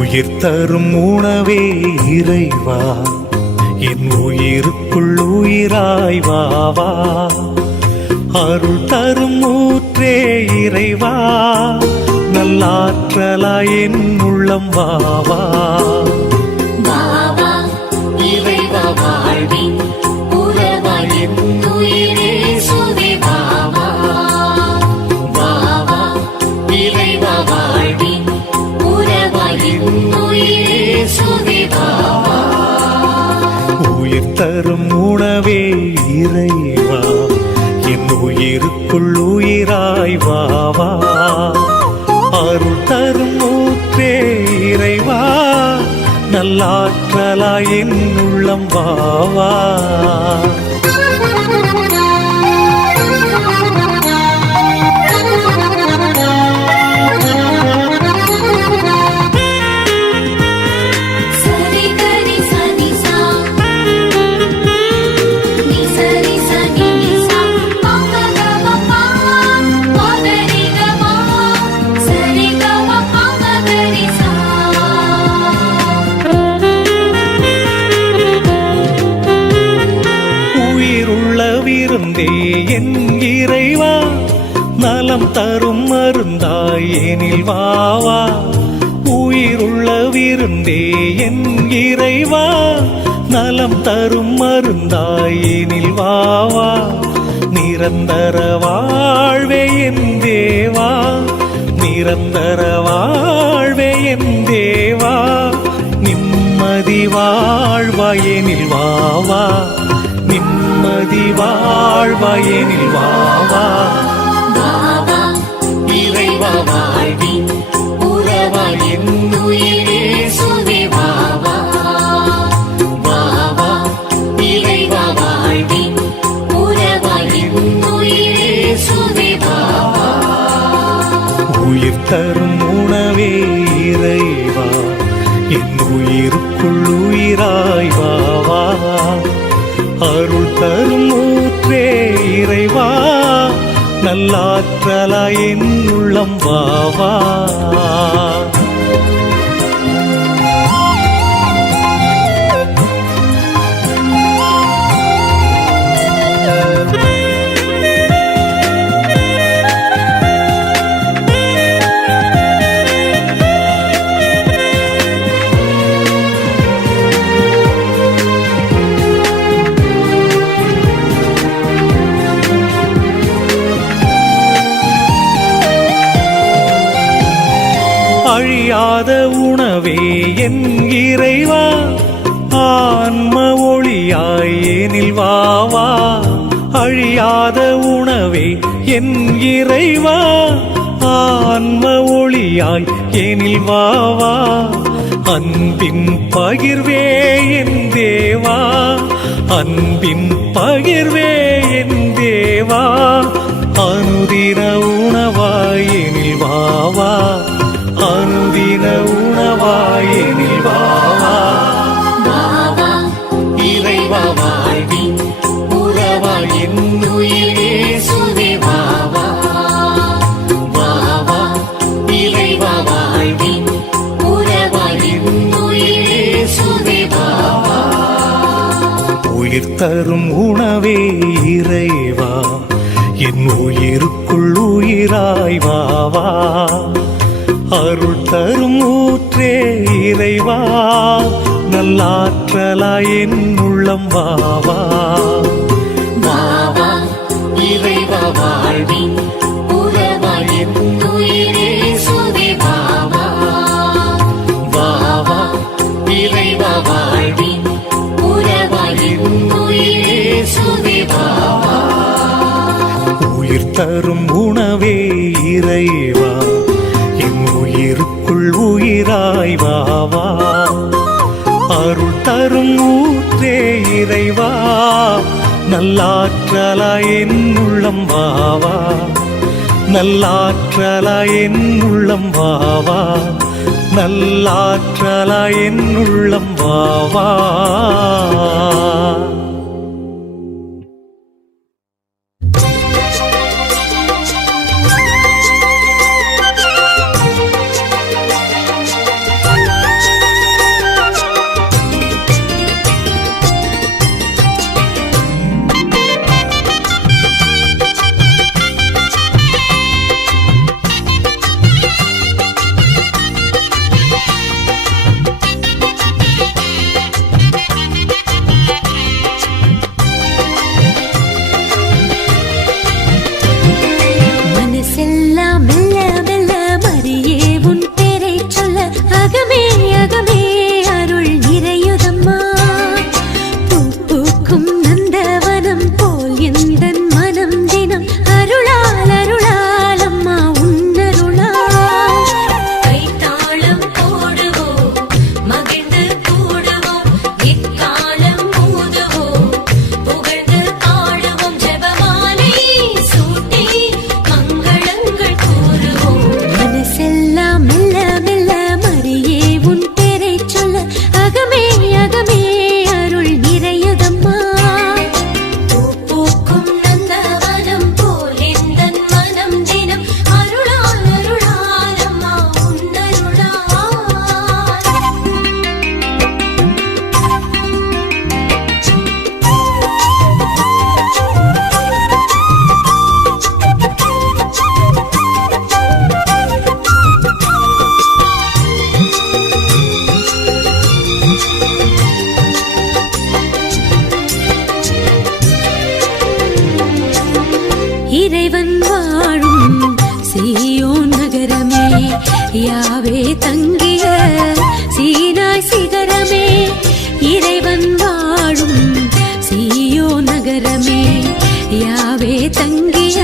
உயிர் தரும் உணவே இறைவா, என் உயிருக்குள் உயிராய் வாவா. அருள் தரும் ஊற்றே இறைவா, நல்லாற்றலாய் என் உள்ளம் வாவா. வாவா இறைவா, வாழ்வின் உறவாய் என் உயிரே சுவே வாவா. வாவா இறைவா, வாழ்வின் உறவாய் என் உயிரே சுவே வாவா. உயிர் தரும் உணவே இறைவா, என் உயிருக்குள் உயிராய் வாவா. அருள் தரும் ஊற்றே இறைவா, நல்லாற்றலாய் என் உள்ளம் வாவா. சரி கரி சனி விருந்தே என் இறைவா நலம் தரும் மருந்தாய் எனில் வாவா உயிருள்ள விருந்தே என் இறைவா நலம் தரும் மருந்தாய் எனில் வாவா நிரந்தர வாழ்வே என் தேவா நிரந்தர வாழ்வே என் தேவா நிம்மதி வாழ்வாயெனில் வாவா நிம்மதி வாழ்வாயெனில் வாவா வாவா இறைவா வாழ்வின் உறவாய் என்னுயிரே சுவே வாவா வாவா இறைவா வாழ்வின் உறவாய் என்னுயிரே சுவே வாவா உயிர் தரும் உணவே இறைவா என் உயிருக்குள் உயிராய் வாவா அருள் தரும் ஊற்றே இறைவா நல்லாற்றலாய் என் உள்ளம் வாவா அழியாத உணவே என் இறைவா ஆன்ம ஒளியாய் எனில் வாவா அழியாத உணவே என் இறைவா ஆன்ம ஒளியாய் எனில் வாவா அன்பின் பகிர்வே என் தேவா அன்பின் பகிர்வே என் தேவா அனுதின உணவாய் எனில் வாவா அனுதின உணவாயெனில் வாவா வாவா இறைவா வாழ்வின் உறவாய் என்னுயிரே சுவே வாவா வாவா இறைவா வாழ்வின் உறவாய் என்னுயிரே சுவே வாவா உயிர் தரும் உணவே இறைவா என் உயிருக்குள் உயிராய் வாவா அருள் தரும் ஊற்றே இறைவா நல்லாற்றலாய் என் உள்ளம் வாவா வாவா இறைவா வாழ்வின் உறவாய் என்னுயிரே சுவே வாவா வாவா இறைவா வாழ்வின் உறவாய் என்னுயிரே சுவே வாவா உயிர் தரும் உணவே இறைவா என் உயிருக்குள் உயிராய் வாவா அருள் தரும் ஊற்றே இறைவா நல்லாற்றலாய் என் உள்ளம் வாவா நல்லாற்றலாய் என் உள்ளம் வாவா நல்லாற்றலாய் என் உள்ளம் வாவா யாவே தங்கிய சீனாய் சிகரமே, இறைவன் வாழும் சீயோ நகரமே. யாவே தங்கிய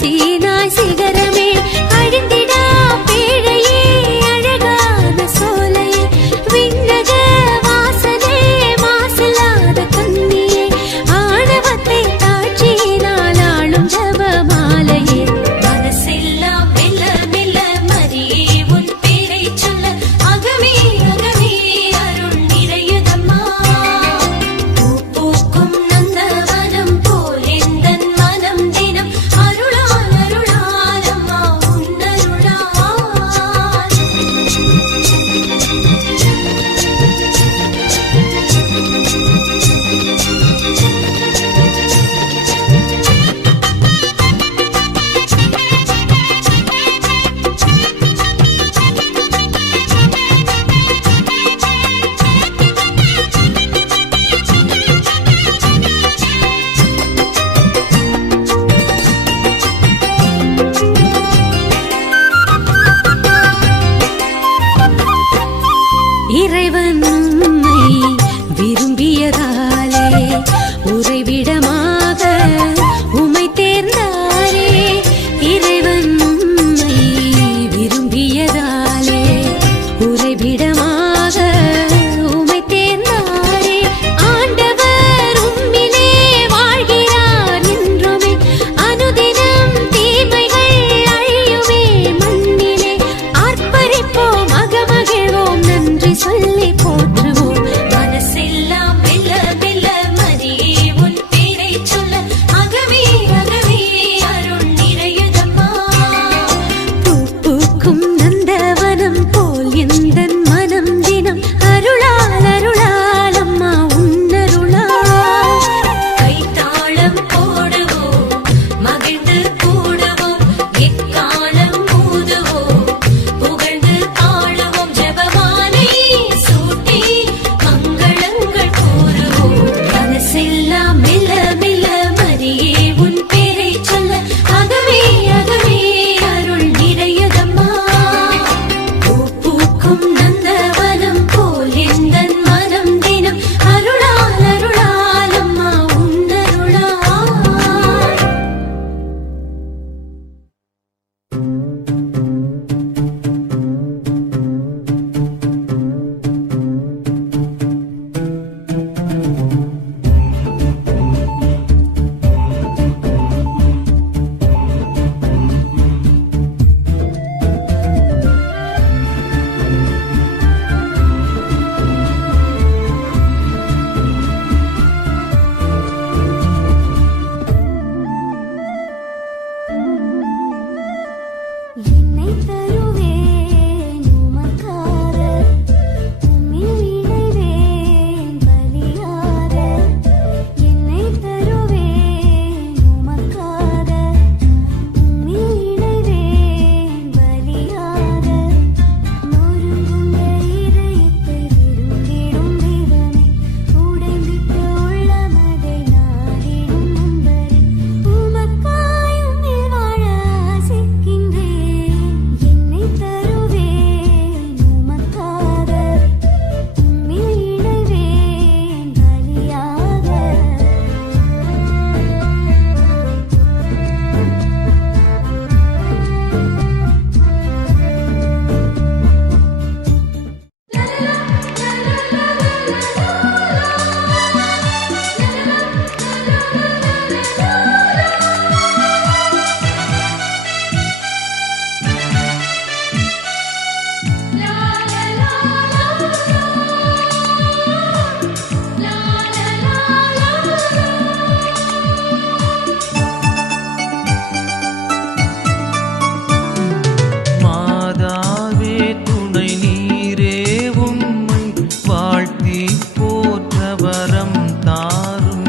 சீனாய் சிகரமே, அழிந்திடா பேழையே அழகான சோலையே, விண்ணக வாசலே மாசில்லாத கண்ணியே, ஆணவத்தை தாட்சியினால் ஆளும் ஜபமாலையே. மனசெல்லாம் மெல்ல மெல்ல மரியே உன் பேரை சொல்ல, அகமே அகமே அருள் நிறையுதம்மா. பூ பூக்கும் நந்தவனம் போல் எந்தன் மனம் தினம் அருளால் அருளால் அம்மா உன்னருளால். இறைவன் உம்மை விரும்பியதாலே உறைவிடமாக உம்மை தேர்ந்தாரே. இறைவன் உம்மை விரும்பியதாலே உறைவிடமாக உம்மை தேர்ந்தாரே. ஆண்டவர் உம்மிலே வாழ்கிறார் என்றுமே, அனுதினம் தீமைகள் அழியுமே மண்ணிலே. ஆர்ப்பரிப்போம் அகமகிழ்வோம் நன்றி சொல்லி போற்றுவோம். மனசெல்லாம் மெல்ல மெல்ல மரியே உன் பேரை சொல்ல, அகமே அகமே அருள் நிறையுதம்மா. பூ பூக்கும் நந்தவனம் போல் எந்தன் மனம் தினம் அருளால் அருளால் அம்மா உன்னருளால். கைத்தாளம் போடுவோம் மகிழ்ந்து கூடுவோம், எக்காலம் ஊதுவோம் புகழ்ந்து பாடுவோம், ஜெபமாலை சூட்டி மங்களங்கள் கூறுவோம். மனசெல்லாம் மெல்ல மெல்ல மரியே உன் பேரை சொல்ல, அகமே அகமே அருள் நிறையுதம்மா. பூ பூக்கும் நந்தவனம் போல் எந்தன் மனம் தினம் அருளால் அருளால் அம்மா உன்னருளால். என்னை தருவேன் உமக்காக, உம்மில் இணைவேன் பலியாக. என்னை தருவேன் உமக்காக, உம்மில் இணைவேன் பலியாக. நொறுங்குண்ட இதயத்தை விரும்பிடும் தெய்வமே, உடைந்திட்ட உள்ளமதை நாடிடும் நண்பரே, உமக்காய் உம்மில் வாழ ஆசிக்கின்றேன். என்னை தருவேன் உமக்காக, உம்மில் இணைவேன் பலியாக. மாதாவே துணை நீரே உம்மை வாழ்த்தி போற்ற வரம் தாரும்.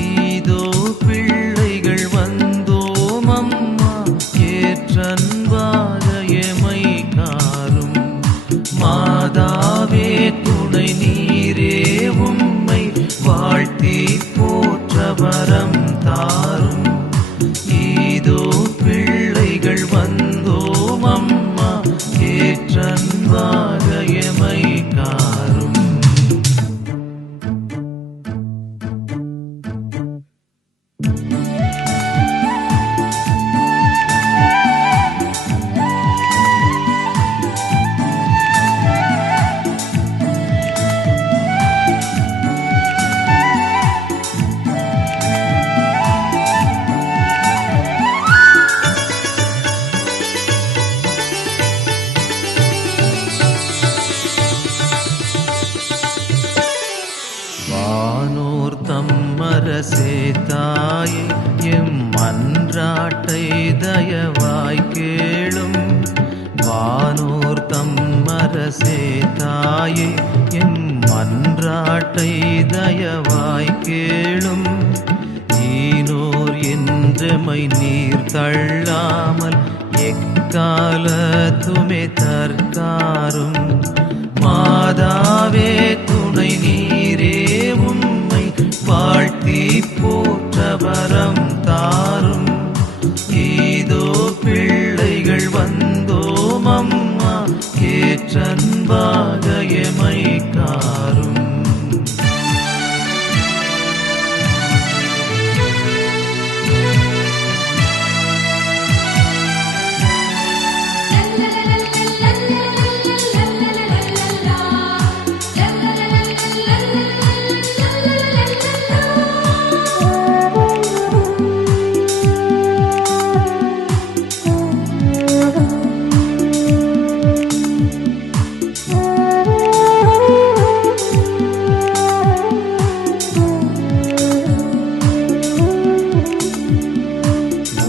இதோ பிள்ளைகள் வந்தோம் அம்மா, ஏற்றன்பாக எமை காரும். மாதாவே துணை நீரே உம்மை வாழ்த்தி போற்ற வரம் தாரும். இதோ பிள்ளைகள் வந்தோம் அம்மா, அரசே தாயே எம் மன்றாட்டை தயவாய் கேளும் வானோர் தம் அரசே தாயே எம் மன்றாட்டை தயவாய் கேளும் ஈனோர் என்றமை நீர் தள்ளாமல் எக்காலத்துமே தற்காரும் மாதாவே துணை நீரே உம்மை வாழ்த்தி போற்ற வரம் தாரும் இதோ பிள்ளைகள் வந்தோம் அம்மா ஏற்றன்பாக எமை காரும்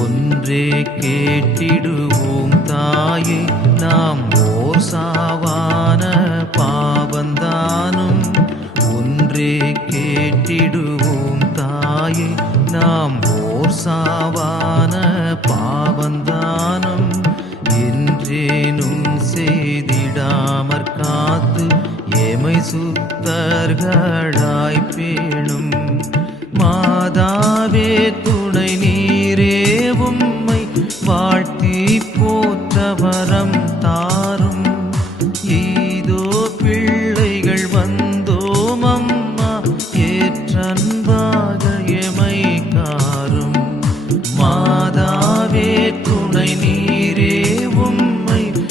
ஒன்றே கேட்டிடுவோம் தாயே நாம் ஓர் சாவான பாவந்தானும் ஒன்றே கேட்டிடுவோம் தாயே நாம் ஓர் சாவான பாவந்தானும் என்றேனும் செய்திடாமற் காத்து எமை சுத்தர்களாய் பேணும் மாதாவே துணை நீரே உம்மை வாழ்த்தி போற்ற வரம்